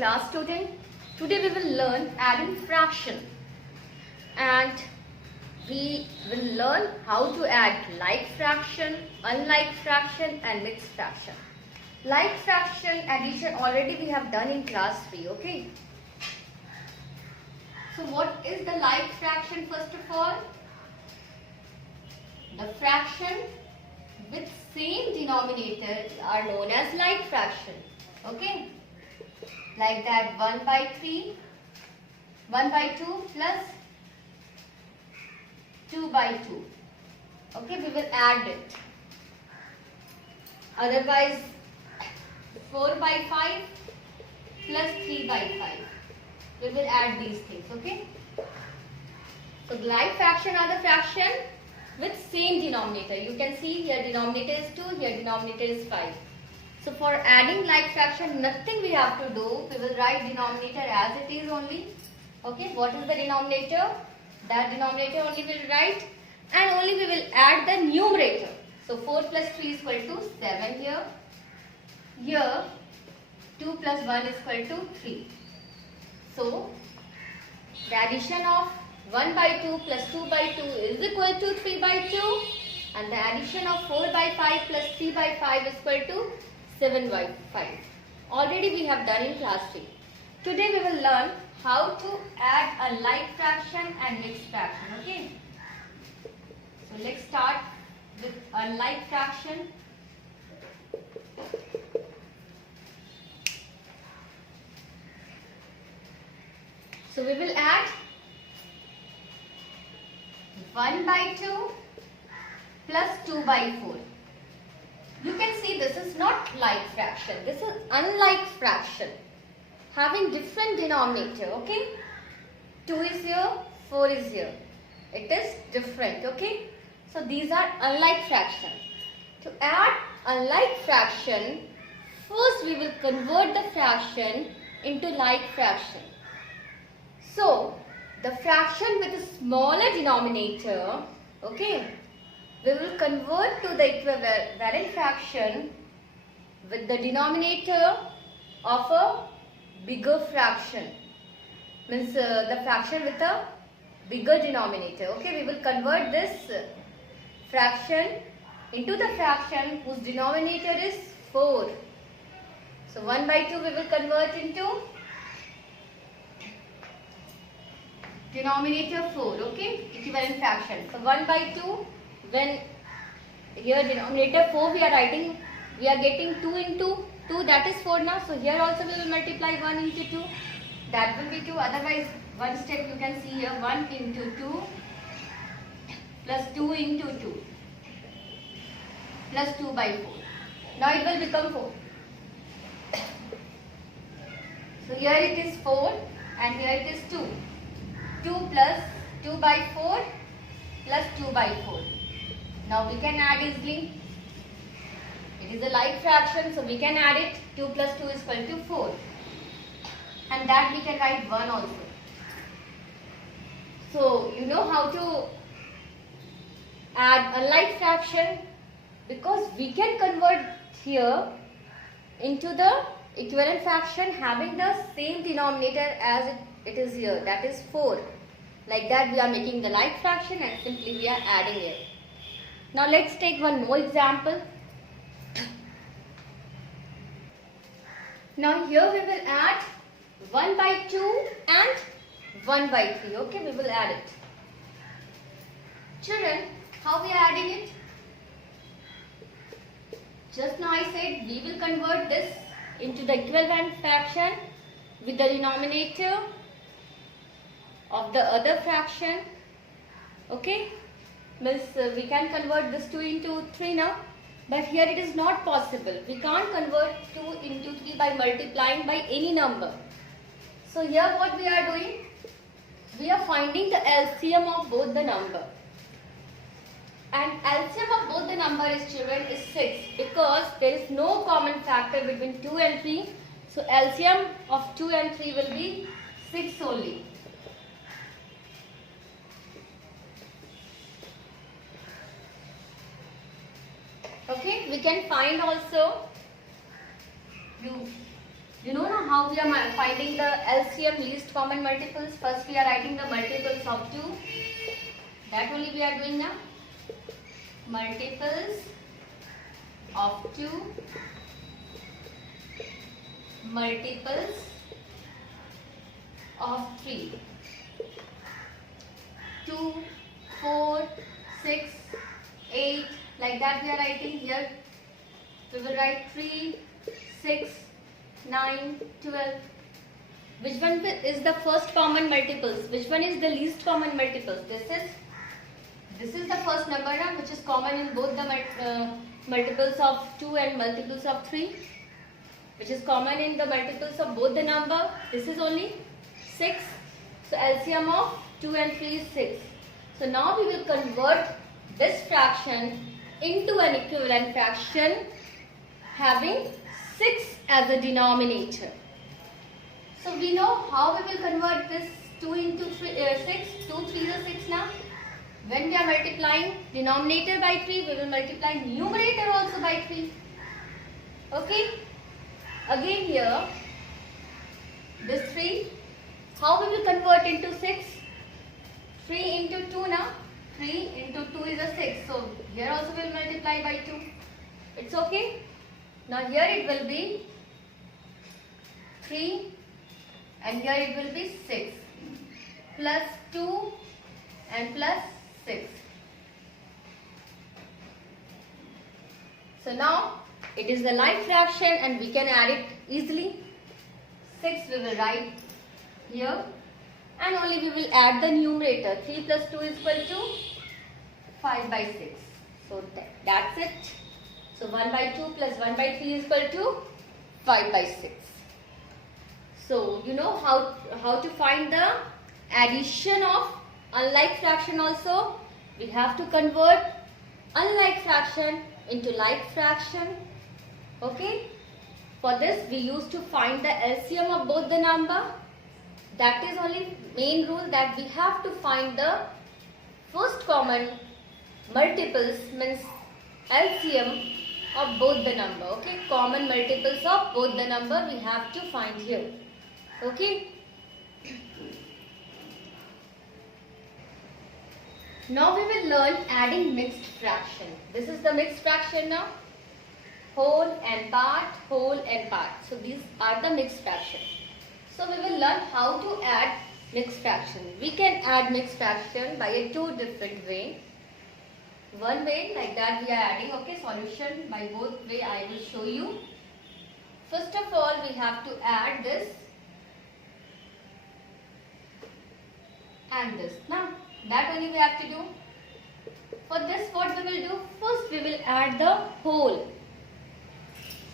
class student. Today we will learn adding fraction, and we will learn how to add like fraction, unlike fraction and mixed fraction. Like fraction addition already we have done in class 3, okay? So what is the like fraction first of all? The fraction with same denominator are known as like fraction, okay? Like that 1 by 3, 1 by 2 plus 2 by 2. Okay, we will add it. Otherwise 4 by 5 plus 3 by 5. We will add these things, okay? So like fraction are the fraction with same denominator. You can see here denominator is 2, here denominator is 5. So for adding like fraction, nothing we have to do. We will write denominator as it is only. Okay, what is the denominator? That denominator only we will write, and only we will add the numerator. So 4 plus 3 is equal to 7 here. Here 2 plus 1 is equal to 3. So the addition of 1 by 2 plus 2 by 2 is equal to 3 by 2, and the addition of 4 by 5 plus 3 by 5 is equal to 7 by 5. Already we have done in class 3. Today we will learn how to add a like fraction and mixed fraction, okay? So let's start with a like fraction. So we will add 1 by 2 plus 2 by 4. You can see this is not like fraction. This is unlike fraction, having different denominator, okay? 2 is here, 4 is here. It is different, okay? So these are unlike fraction. To add unlike fraction, first we will convert the fraction into like fraction. So the fraction with a smaller denominator, okay, we will convert to the equivalent fraction with the denominator of a bigger fraction. Means the fraction with a bigger denominator. Okay, we will convert this fraction into the fraction whose denominator is 4. So 1 by 2 we will convert into denominator 4, okay, equivalent fraction. So 1 by 2, when here denominator 4 we are writing, we are getting 2 into 2, that is 4 now. So here also we will multiply 1 into 2, that will be 2. Otherwise one step you can see here, 1 into 2 plus 2 into 2 plus 2 by 4. Now it will become 4. So here it is 4 and here it is 2. 2 plus 2 by 4 plus 2 by 4. Now we can add easily. It is a like fraction, so we can add it. 2 plus 2 is equal to 4. And that we can write 1 also. So you know how to add a like fraction, because we can convert here into the equivalent fraction having the same denominator as it is here, that is 4. Like that we are making the like fraction and simply we are adding it. Now let's take one more example. Now here we will add 1 by 2 and 1 by 3. Okay, we will add it. Children, how we are adding it? Just now I said we will convert this into the equivalent fraction with the denominator of the other fraction. Okay, means we can convert this 2 into 3 now, but here it is not possible. We can't convert 2 into 3 by multiplying by any number. So here what we are doing, we are finding the LCM of both the number, and LCM of both the number is, children, is 6, because there is no common factor between 2 and 3. So LCM of 2 and 3 will be 6 only. Okay, we can find also, you You know now how we are finding the LCM, least common multiples. First we are writing the multiples of 2. That only we are doing now. Multiples of 2. Multiples of 3. 2, 4, 6, 8. Like that we are writing here. We will write 3, 6, 9, 12. Which one is the first common multiples? Which one is the least common multiples? This is the first number now, which is common in both the multiples of 2 and multiples of 3. Which is common in the multiples of both the number. This is only 6. So LCM of 2 and 3 is 6. So now we will convert this fraction into an equivalent fraction having 6 as a denominator. So we know how we will convert this 2 into 6. 2 3s are 6 now. When we are multiplying denominator by 3, we will multiply numerator also by 3. Okay. Again here, this 3, how we will convert into 6? 3 into 2 now. 3 into 2 is a 6. So here also we will multiply by 2. It's okay. Now here it will be 3 and here it will be 6 plus 2 and plus 6. So now it is the like fraction and we can add it easily. 6 we will write here and only we will add the numerator. 3 plus 2 is equal to 5 by 6. So that's it. So 1 by 2 plus 1 by 3 is equal to 5 by 6. So you know how to find the addition of unlike fraction also. We have to convert unlike fraction into like fraction. Okay. For this we used to find the LCM of both the number. That is only main rule, that we have to find the first common multiples, means LCM of both the number. Okay. Common multiples of both the number we have to find here. Okay. Now we will learn adding mixed fraction. This is the mixed fraction now. Whole and part, whole and part. So these are the mixed fraction. So we will learn how to add mixed fraction. We can add mixed fraction by a two different way. One way like that we are adding, okay, solution by both way I will show you. First of all we have to add this and this. Now that only we have to do. For this what we will do? First we will add the whole.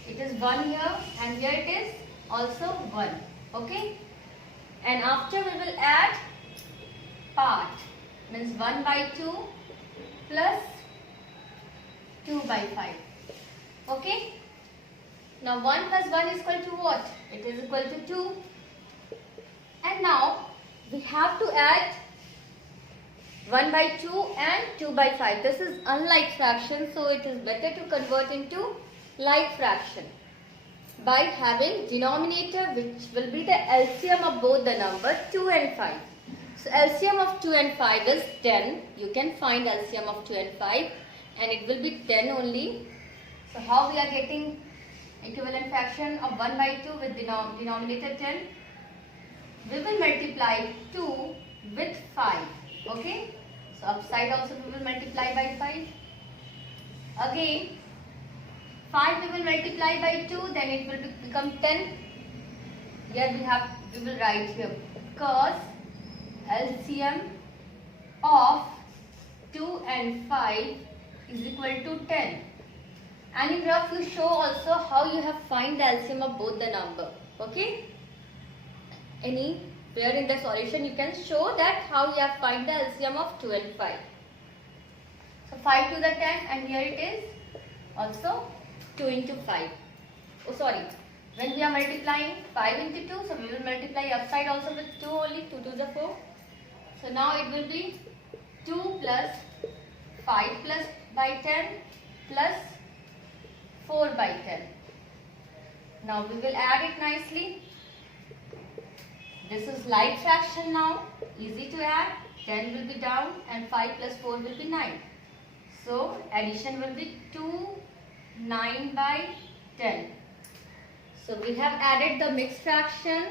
It is 1 here and here it is also 1. Okay. And after we will add part. Means 1 by 2 plus 2 by 5. Okay. Now 1 plus 1 is equal to what? It is equal to 2. And now we have to add 1 by 2 and 2 by 5. This is unlike fraction, so it is better to convert into like fraction by having denominator which will be the LCM of both the number 2 and 5. So LCM of 2 and 5 is 10. You can find LCM of 2 and 5 and it will be 10 only. So how we are getting equivalent fraction of 1 by 2 with denominator 10? We will multiply 2 with 5. Okay. So upside also we will multiply by 5. Again 5 we will multiply by 2, then it will become 10. Here we will write here cos LCM of 2 and 5 is equal to 10. And in graph you show also how you have find the LCM of both the number. Okay. Anywhere in the solution you can show that how you have find the LCM of 2 and 5. So 5 to the 10 and here it is also 2 into 5. Oh sorry, when we are multiplying 5 into 2, so we will multiply upside also with 2 only, 2 to the 4. So now it will be 2 plus 5 plus by 10 plus 4 by 10. Now we will add it nicely. This is like fraction now, easy to add. 10 will be down and 5 plus 4 will be 9. So addition will be 2, 9 by 10. So we have added the mixed fraction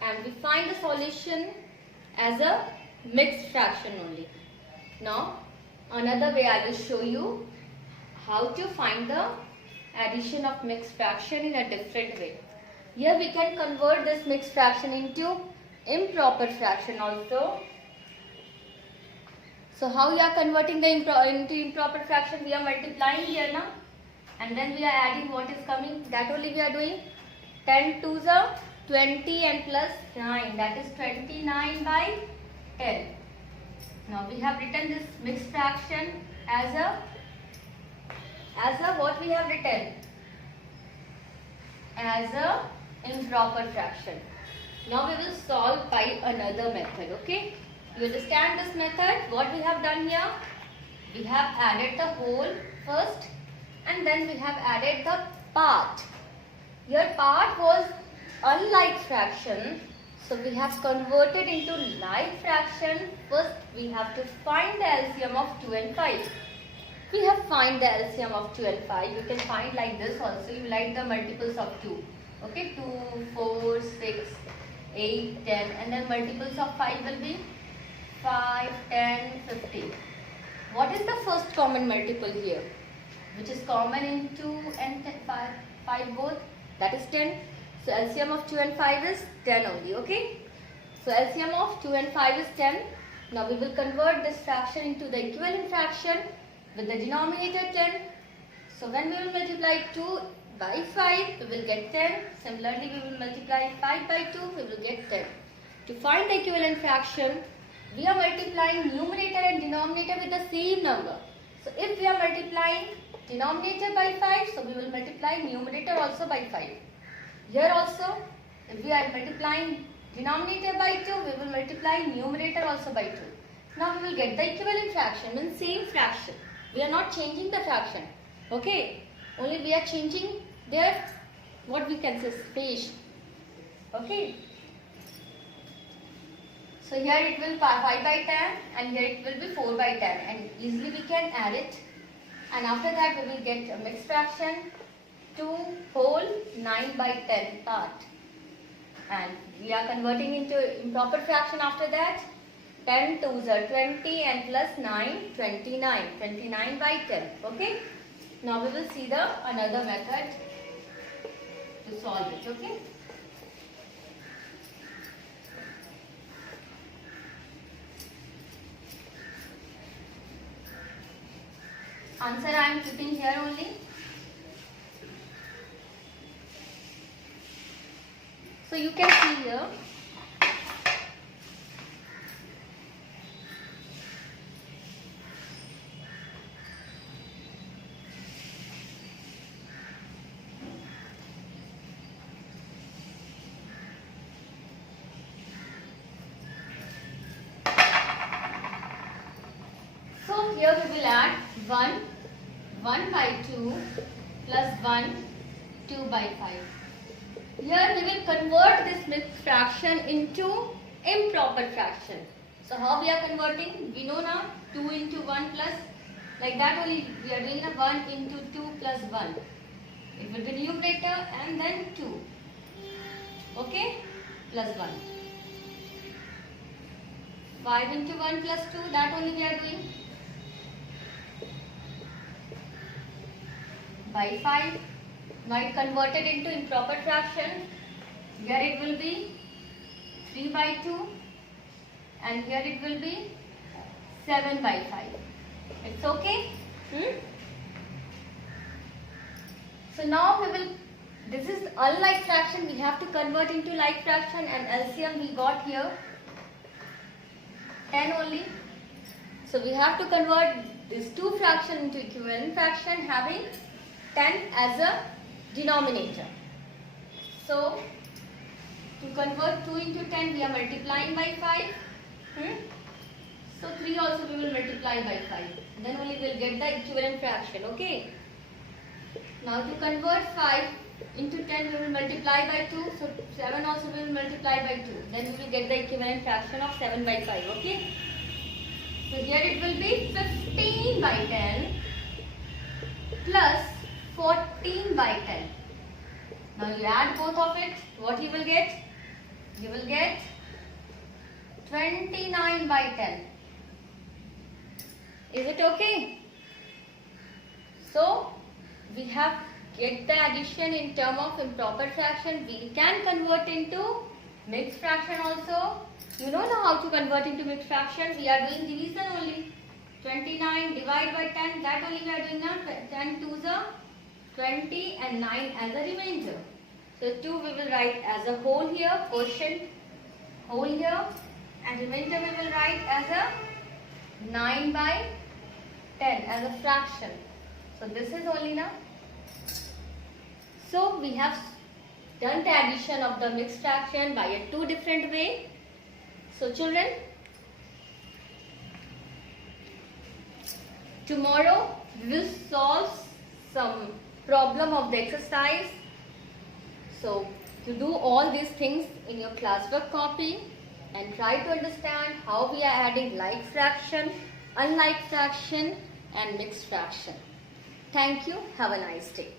and we find the solution as a mixed fraction only. Now another way I will show you how to find the addition of mixed fraction in a different way. Here we can convert this mixed fraction into improper fraction also. So how we are converting the into improper fraction? We are multiplying here now, and then we are adding what is coming. That only we are doing. 10 to the 20 and plus 9. That is 29 by 10. Now we have written this mixed fraction as a what we have written? As a improper fraction. Now we will solve by another method, okay? You understand this method? What we have done here? We have added the whole first and then we have added the part. Here part was unlike fraction, so we have converted into like fraction. First we have to find the LCM of 2 and 5. We have find the LCM of 2 and 5. You can find like this also. You like the multiples of 2. Okay, 2, 4, 6, 8, 10, and then multiples of 5 will be 5, 10, 15. What is the first common multiple here? Which is common in 2 and 10, 5 both? That is 10. So LCM of 2 and 5 is 10 only, okay? So LCM of 2 and 5 is 10. Now we will convert this fraction into the equivalent fraction with the denominator 10. So when we will multiply 2 by 5, we will get 10. Similarly, we will multiply 5 by 2, we will get 10. To find the equivalent fraction, we are multiplying numerator and denominator with the same number. So if we are multiplying denominator by 5, so we will multiply numerator also by 5. Here also, if we are multiplying denominator by 2, we will multiply numerator also by 2. Now we will get the equivalent fraction, means same fraction. We are not changing the fraction, okay? Only we are changing their, what we can say, space, okay? So here it will 5 by 10 and here it will be 4 by 10 and easily we can add it. And after that we will get a mixed fraction 2 whole 9 by 10 part. And we are converting into improper fraction after that. 10 2s are 20 and plus 9, 29. 29 by 10. Okay. Now we will see the another method to solve it. Okay. Answer I am putting here only. So you can see here. So here we will add 1 by 2 plus 1 2 by 5. Here we will convert this mixed fraction into improper fraction. So how we are converting? We know now 2 into 1 plus, like that only we are doing a 1 into 2 plus 1. It will be numerator and then 2. Okay? Plus 1. 5 into 1 plus 2, that only we are doing. By 5. Now it converted into improper fraction. Here it will be 3 by 2 and here it will be 7 by 5. It's okay? So now we will, this is unlike fraction, we have to convert into like fraction and LCM we got here 10 only. So we have to convert this two fraction into equivalent fraction having 10 as a denominator. So to convert 2 into 10 we are multiplying by 5. So 3 also we will multiply by 5. Then only we will get the equivalent fraction. Okay. Now to convert 5 into 10 we will multiply by 2. So 7 also we will multiply by 2. Then we will get the equivalent fraction of 7 by 5. Okay. So here it will be 15 by 10 plus 14 by 10. Now you add both of it. What you will get? You will get 29 by 10. Is it okay? So we have get the addition in term of improper fraction. We can convert into mixed fraction also. You know now how to convert into mixed fraction. We are doing division only. 29 divide by 10. That only we are doing now. 10 to the 20 and 9 as a remainder. So 2 we will write as a whole here. Quotient whole here. And remainder we will write as a 9 by 10 as a fraction. So this is only now. So we have done the addition of the mixed fraction by a 2 different way. So children, tomorrow we will solve some problem of the exercise. So you do all these things in your classwork copy and try to understand how we are adding like fraction, unlike fraction and mixed fraction. Thank you. Have a nice day.